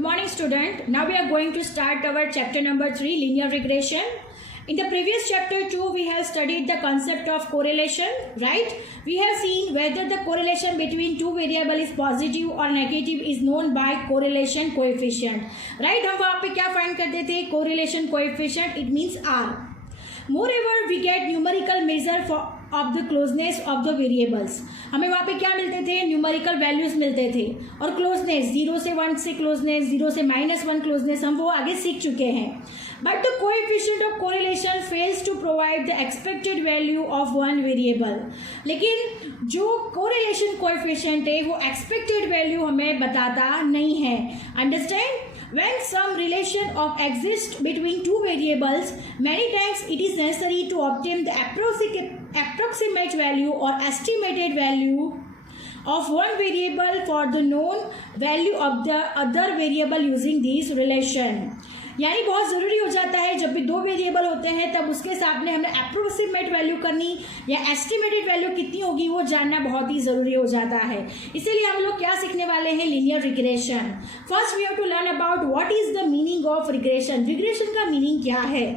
Good morning, student. Now we are going to start our chapter number 3, linear regression. In the previous chapter 2, we have studied the concept of correlation, right? We have seen whether the correlation between two variables is positive or negative is known by correlation coefficient, right? हम वहाँ पे क्या find करते थे? Correlation coefficient, it means R. Moreover, we get numerical measure of the closeness of the variables. हमें वहाँ पे क्या मिलते थे? न्यूमेरिकल वैल्यूज मिलते थे और क्लोजनेस 0 से 1 से क्लोजनेस, 0 से -1 क्लोजनेस हम वो आगे सीख चुके हैं. But the coefficient of correlation fails to provide the expected value of one variable. लेकिन जो कोरिलेशन कोएफिशिएंट है वो एक्सपेक्टेड वैल्यू हमें बताता नहीं है. Understand? When some relation of exist between two variables, many times it is necessary to obtain the approximate value or estimated value of one variable for the known value of the other variable using this relation. यानी बहुत ज़रूरी हो जाता है जब भी दो variable होते हैं तब उसके सामने हमें अप्रोक्सीमेट वैल्यू करनी या एस्टिमेटेड वैल्यू कितनी होगी वो जानना बहुत ही ज़रूरी हो जाता है. इसीलिए हम लोग क्या सीखने वाले हैं? Linear regression. First we have to learn about what is the meaning of regression. Regression का मीनिंग क्या है?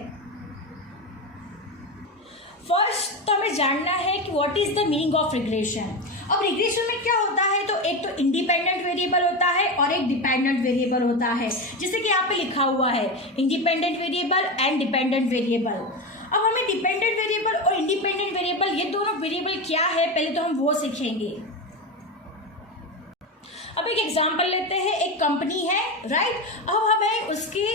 फर्स्ट तो हमें जानना है कि what is the meaning of regression. अब रिग्रेशन में क्या होता है? तो एक तो इंडिपेंडेंट वेरिएबल होता है और एक डिपेंडेंट वेरिएबल होता है, जैसे कि यहाँ पे लिखा हुआ है independent variable and dependent variable. अब हमें डिपेंडेंट वेरिएबल और इंडिपेंडेंट वेरिएबल ये दोनों वेरिएबल क्या है पहले तो हम वो सीखेंगे. अब एक एग्जांपल लेते हैं. एक कंपनी है, राइट? अब हमें उसकी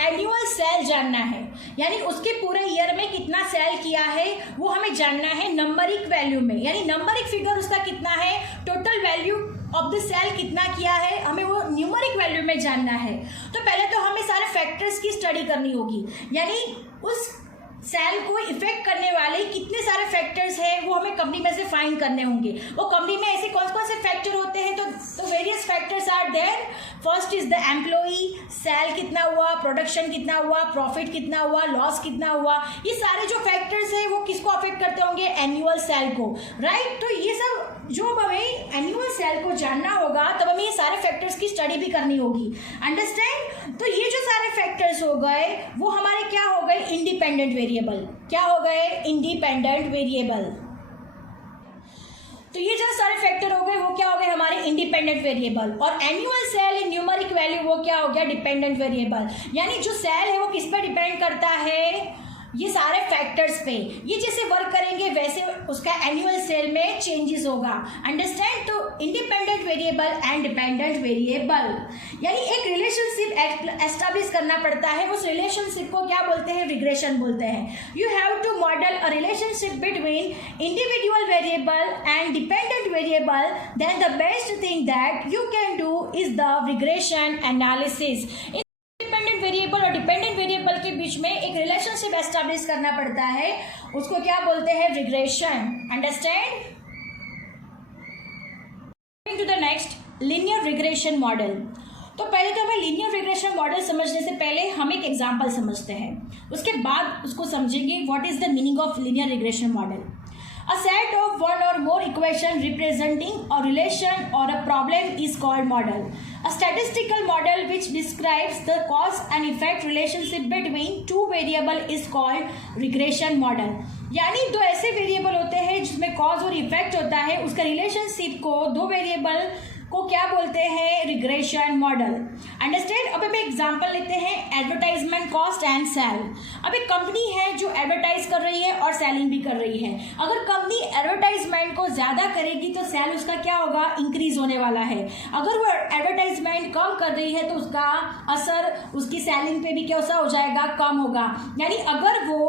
एनुअल सेल जानना है, यानी उसके पूरे ईयर में कितना सेल किया है वो हमें जानना है नंबरिक वैल्यू में, यानी नंबरिक फिगर उसका कितना है, total value of the sale कितना किया है, हमें वो न्यूमरिक वैल्यू में जानना है. तो पहले तो हमें सारे फैक्टर्स की स्टडी करनी होगी, यानी उस सेल को इफेक्ट करने वाले कितने सारे फैक्टर्स हैं वो हमें कंपनी में से फाइंड करने होंगे. वो कंपनी में ऐसे कौन कौन से फैक्टर होते हैं? तो various factors are there. First is the employee, sale कितना हुआ, प्रोडक्शन कितना हुआ, प्रॉफिट कितना हुआ, लॉस कितना हुआ. ये सारे जो फैक्टर्स हैं वो किसको अफेक्ट करते होंगे? एनुअल सेल को, राइट? तो ये सब जो हमें एनुअल सेल को जानना होगा तब हमें ये सारे फैक्टर्स की स्टडी भी करनी होगी. अंडरस्टैंड? तो ये जो सारे फैक्टर्स हो गए वो हमारे क्या हो गए? Independent variable. क्या हो गए? Independent variable. तो ये जो सारे फैक्टर हो गए वो क्या हो गए? हमारे इंडिपेंडेंट वेरिएबल. और एनुअल सेल इन न्यूमेरिक वैल्यू वो क्या हो गया? Dependent variable. यानी जो सेल है वो किस पर डिपेंड करता है? ये सारे फैक्टर्स पे. ये जैसे वर्क करेंगे वैसे उसका एनुअल सेल में चेंजेस होगा. अंडरस्टैंड? तो independent variable and dependent variable, यानी एक रिलेशनशिप एस्टैब्लिश करना पड़ता है. उस रिलेशनशिप को क्या बोलते हैं? रिग्रेशन बोलते हैं. You have to model a relationship between individual variable and dependent variable. Then the best thing that you can do is the regression analysis. Variable और डिपेंडेंट वेरिएबल के बीच में एक रिलेशनशिप एस्टैब्लिश करना पड़ता है, उसको क्या बोलते हैं? Regression. Understand? To the next, linear regression model. तो पहले तो हमें लीनियर रिग्रेशन मॉडल समझने से पहले हम एक एग्जांपल समझते हैं, उसके बाद उसको समझेंगे what is the meaning of linear regression model. A set of one or more equation representing a relation or a problem is called model. A statistical model which describes the cause and effect relationship between two variable is called regression model. यानी दो ऐसे variable होते हैं जिसमें cause और effect होता है, उसका रिलेशनशिप को दो वेरिएबल को क्या बोलते हैं? Regression model. अंडरस्टैंड? अब हम एग्जांपल लेते हैं, एडवर्टाइजमेंट कॉस्ट एंड सेल. अब एक कंपनी है जो एडवर्टाइज कर रही है और सेलिंग भी कर रही है. अगर कंपनी एडवर्टाइजमेंट को ज़्यादा करेगी तो सेल उसका क्या होगा? इंक्रीज होने वाला है. अगर वो एडवर्टाइजमेंट कम कर रही है तो उसका असर उसकी सेलिंग पे भी कैसा हो जाएगा? कम होगा. यानी अगर वो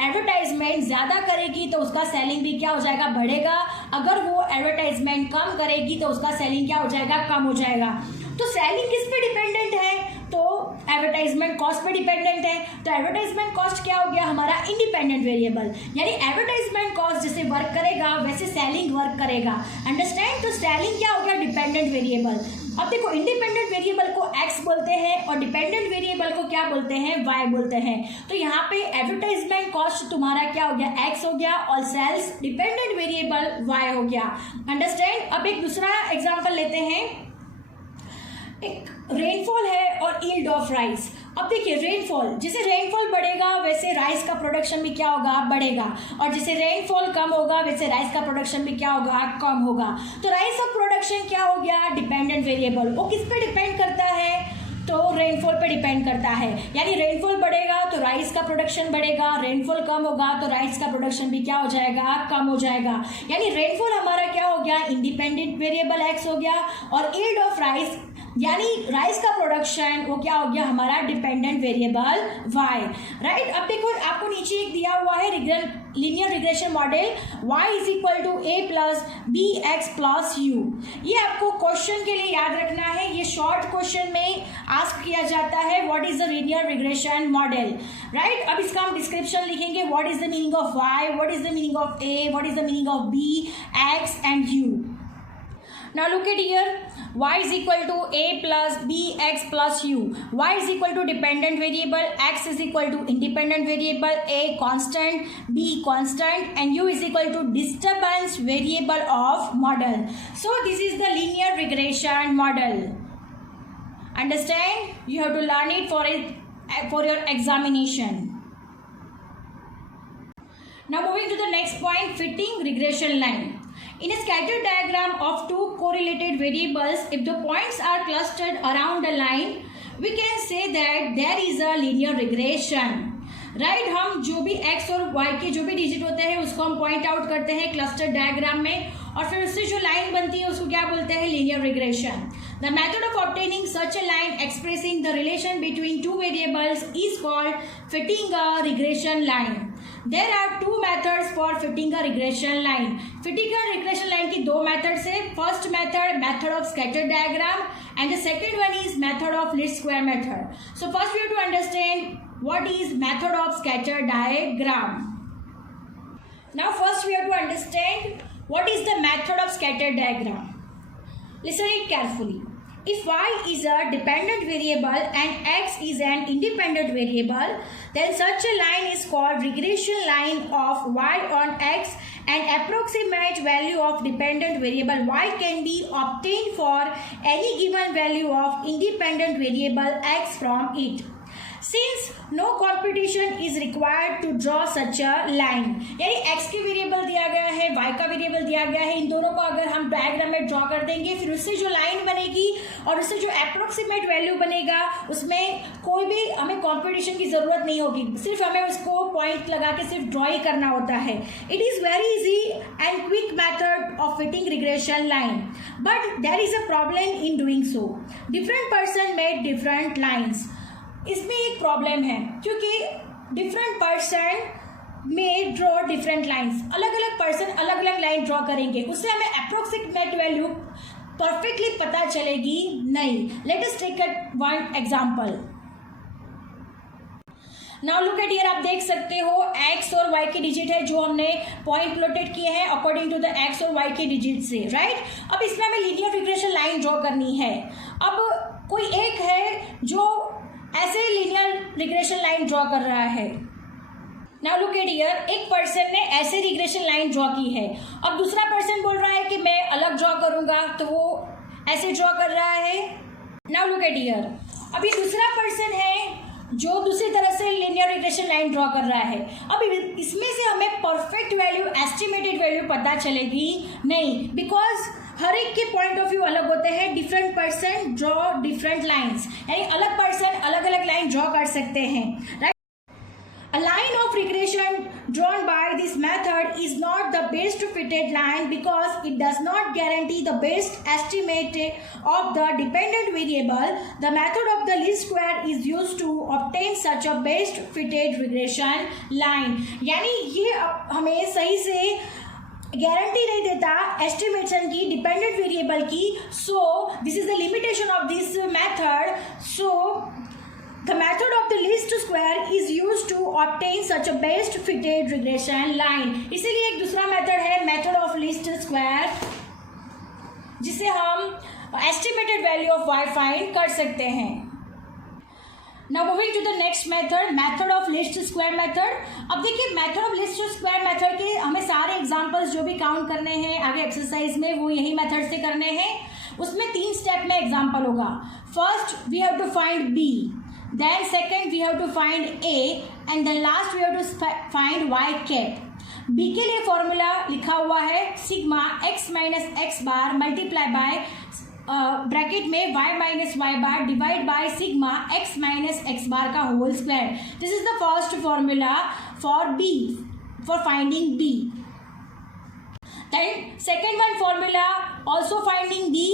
एडवर्टाइजमेंट ज़्यादा करेगी तो उसका सेलिंग भी क्या हो जाएगा? बढ़ेगा. अगर वो एडवर्टाइजमेंट कम करेगी तो उसका सेलिंग क्या हो जाएगा? कम हो जाएगा. तो सेलिंग किस पे डिपेंडेंट है? तो एडवर्टाइजमेंट कॉस्ट पे डिपेंडेंट है. तो एडवर्टाइजमेंट कॉस्ट क्या हो गया? हमारा इंडिपेंडेंट वेरिएबल. यानी एडवर्टाइजमेंट कॉस्ट जैसे वर्क करेगा वैसे सेलिंग वर्क करेगा. अंडरस्टैंड? तो सेलिंग क्या हो गया? Dependent variable. अब देखो, इंडिपेंडेंट वेरिएबल को x बोलते हैं और डिपेंडेंट वेरिएबल को क्या बोलते हैं? y बोलते हैं. तो यहाँ पे एडवर्टाइजमेंट कॉस्ट तुम्हारा क्या हो गया? x हो गया और सेल्स डिपेंडेंट वेरिएबल y हो गया. अंडरस्टैंड? अब एक दूसरा एग्जांपल लेते हैं. एक रेनफॉल है और यील्ड ऑफ राइस। अब देखिए रेनफॉल, जैसे रेनफॉल बढ़ेगा वैसे राइस का प्रोडक्शन भी क्या होगा, बढ़ेगा, और जैसे रेनफॉल कम होगा वैसे राइस का प्रोडक्शन भी क्या होगा, कम होगा। तो राइस का प्रोडक्शन क्या हो गया, डिपेंडेंट वेरिएबल। वो किस पे डिपेंड करता है, तो रेनफॉल पे डिपेंड करता है। यानी रेनफॉल बढ़ेगा तो राइस का प्रोडक्शन बढ़ेगा, रेनफॉल कम होगा तो राइस का प्रोडक्शन भी क्या हो जाएगा, कम हो जाएगा। यानी रेनफॉल हमारा क्या हो गया, इंडिपेंडेंट वेरिएबल एक्स हो गया, और यील्ड ऑफ राइस यानी राइस का प्रोडक्शन वो क्या हो गया हमारा, डिपेंडेंट वेरिएबल वाई, राइट। अब देखो आपको नीचे एक दिया हुआ है linear regression model, y is equal to A plus B X plus U. ये आपको क्वेश्चन के लिए याद रखना है, ये शॉर्ट क्वेश्चन में आस्क किया जाता है, what is the linear regression model, right. अब इसका हम डिस्क्रिप्शन लिखेंगे, what is the meaning of y, what is the meaning of a, what is the meaning of b, x and u। Now look at here, y is equal to a plus b x plus u. Y is equal to dependent variable, x is equal to independent variable, a constant, b constant, and u is equal to disturbance variable of model. So this is the linear regression model. Understand? You have to learn it for your examination. Now moving to the next point, fitting regression line. In a scatter diagram of two correlated variables, if the points are clustered around a line, we can say that there is a linear regression. Right, हम जो भी x और y के जो भी digit होते हैं उसको हम पॉइंट आउट करते हैं क्लस्टर डायग्राम में, और फिर उससे जो लाइन बनती है उसको क्या बोलते हैं, linear regression. The method of obtaining such a line expressing the relation between two variables is called fitting a regression line. There are two methods for fitting a regression line. Fitting a regression line की दो methods है। First method, method of scatter diagram, and the second one is method of least square method. So first we have to understand what is method of scatter diagram. Now first we have to understand what is the method of scatter diagram. Listen it carefully. If y is a dependent variable and x is an independent variable, then such a line is called regression line of y on x, and approximate value of dependent variable y can be obtained for any given value of independent variable x from it. Since no computation is required to draw such a line, यानी x के variable दिया गया है, y का variable दिया गया है, इन दोनों को अगर हम डायग्राम में ड्रॉ कर देंगे, फिर उससे जो लाइन बनेगी और उससे जो अप्रोक्सीमेट वैल्यू बनेगा उसमें कोई भी हमें कंप्यूटेशन की ज़रूरत नहीं होगी, सिर्फ हमें उसको पॉइंट लगा के सिर्फ ड्रॉ ही करना होता है। It is very easy and quick method of fitting regression line, but there is a problem in doing so. Different person made different lines. इसमें एक प्रॉब्लम है क्योंकि different person may draw different lines, अलग अलग person अलग अलग line draw करेंगे, उससे हमें अप्रोक्सीमेट वैल्यू परफेक्टली पता चलेगी नहीं। Let us take one example. Now look at here, आप देख सकते हो x और y के डिजिट है जो हमने पॉइंट प्लॉटेड किए हैं अकॉर्डिंग टू द x और y के डिजिट से, राइट। अब इसमें हमें लीनियर रिग्रेशन लाइन ड्रॉ करनी है। अब कोई एक है जो ऐसे लीनियर रिग्रेशन लाइन ड्रॉ कर रहा है। नाउ लुक एट हियर, एक पर्सन ने ऐसे रिग्रेशन लाइन ड्रॉ की है, अब दूसरा पर्सन बोल रहा है कि मैं अलग ड्रॉ करूंगा, तो वो ऐसे ड्रॉ कर रहा है। नाउ लुक एट हियर, अब ये दूसरा पर्सन है जो दूसरी तरह से लीनियर रिग्रेशन लाइन ड्रॉ कर रहा है। अब इसमें से हमें परफेक्ट वैल्यू, एस्टिमेटेड वैल्यू पता चलेगी नहीं, बिकॉज हर एक के पॉइंट ऑफ व्यू अलग होते हैं। Different person draw different lines, यानी अलग पर्सन अलग अलग लाइन ड्रॉ कर सकते हैं, right. A line of regression drawn by this method is not the best fitted line because it does not guarantee the best estimate of the dependent variable. The method of the least square is used to obtain such a best fitted regression line. यानी ये हमें सही से guarantee नहीं देता estimation की dependent variable की। So this is the limitation of this method. So the method of the least square is used to obtain such a best fitted regression line. इसीलिए एक दूसरा मेथड है मेथड ऑफ लीस्ट स्क्वायर, जिसे हम estimated value of y find कर सकते हैं। Now moving to the next method, method of least square method. अब देखिए method of least square method के हमें सारे एग्जांपल्स जो भी काउंट करने हैं आगे एक्सरसाइज में वो यही मेथड से करने हैं। उसमें 3 स्टेप में एग्जाम्पल होगा. First we have to find B, then second we have to find A, and then last we have to find Y cap. B के लिए फॉर्मूला लिखा हुआ है sigma x minus x bar multiply by bracket में y minus y bar divide by sigma x minus x bar का whole square. This is the first formula for b, for finding b. Then second one formula also finding b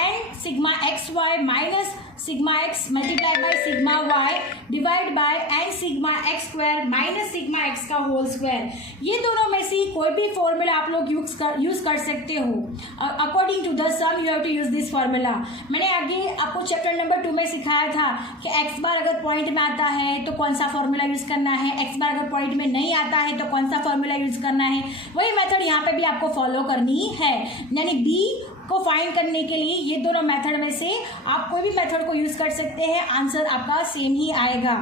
and sigma xy minus sigma x multiplied by sigma y divided by and sigma x square minus sigma x का whole square. ये दोनों में से कोई भी formula आप लोग use कर सकते हो. According to the sum you have to use this formula. मैंने आगे आपको चैप्टर नंबर 2 में सिखाया था कि x बार अगर पॉइंट में आता है तो कौन सा फॉर्मूला यूज करना है, x बार अगर पॉइंट में नहीं आता है तो कौन सा फॉर्मूला यूज करना है. वही मेथड यहाँ पे भी आपको फॉलो करनी है. यानी b को फाइंड करने के लिए ये दोनों मेथड में से आप कोई भी मेथड को यूज कर सकते हैं, आंसर आपका सेम ही आएगा.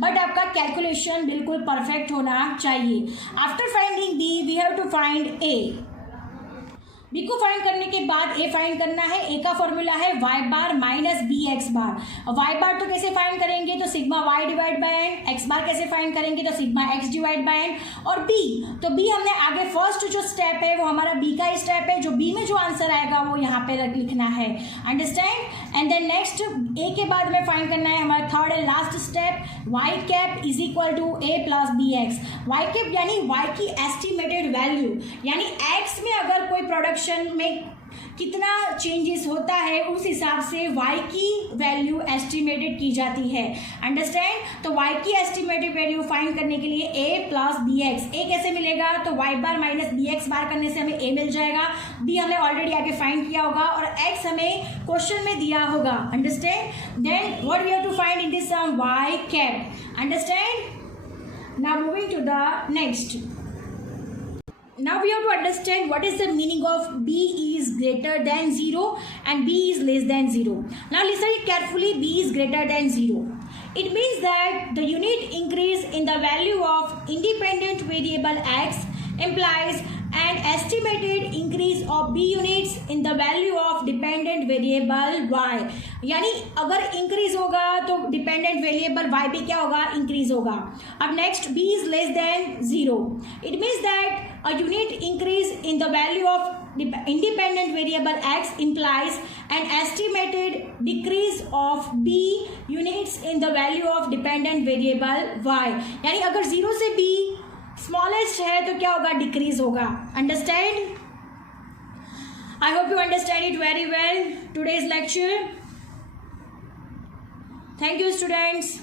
बट आपका कैलकुलेशन बिल्कुल परफेक्ट होना चाहिए. After finding B we have to find A. B को फाइंड करने के बाद ए फाइंड करना है. ए का फॉर्मूला है Y bar minus B X bar. Y bar तो कैसे फाइंड करेंगे, तो sigma Y divide by N. X bar कैसे फाइंड करेंगे, तो sigma X divide by N. और बी, तो बी हमने आगे फर्स्ट जो स्टेप है वो हमारा बी का ही स्टेप है. जो बी में जो आंसर आएगा वो यहाँ पे लिखना है. Understand. And then next A के बाद में फाइंड करना है हमारा third and last step Y cap is equal to A plus B X. Y cap यानी वाई की एस्टिमेटेड वैल्यू, यानी एक्स में अगर कोई प्रोडक्शन में कितना चेंजेस होता है उस हिसाब से y की वैल्यू एस्टिमेटेड की जाती है. अंडरस्टैंड. तो y की एस्टिमेटेड वैल्यू फाइंड करने के लिए a plus B X. a कैसे मिलेगा, तो y bar minus B X bar करने से हमें a मिल जाएगा. b हमने ऑलरेडी आगे फाइंड किया होगा और x हमें क्वेश्चन में दिया होगा. Understand. Then what we have to find in this sum y cap. Understand. Now moving to the next. Now we have to understand what is the meaning of b is greater than 0 and b is less than 0. Now listen it carefully. B is greater than 0. It means that the unit increase in the value of independent variable x implies an estimated increase of b units in the value of dependent variable y. यानी अगर increase होगा तो dependent variable y भी क्या होगा, increase होगा. अब next b is less than 0. It means that a unit increase in the value of independent variable x implies an estimated decrease of b units in the value of dependent variable y. यानी अगर 0 से b smallest है तो क्या होगा, decrease होगा. Understand. I hope you understand it very well today's lecture. Thank you students.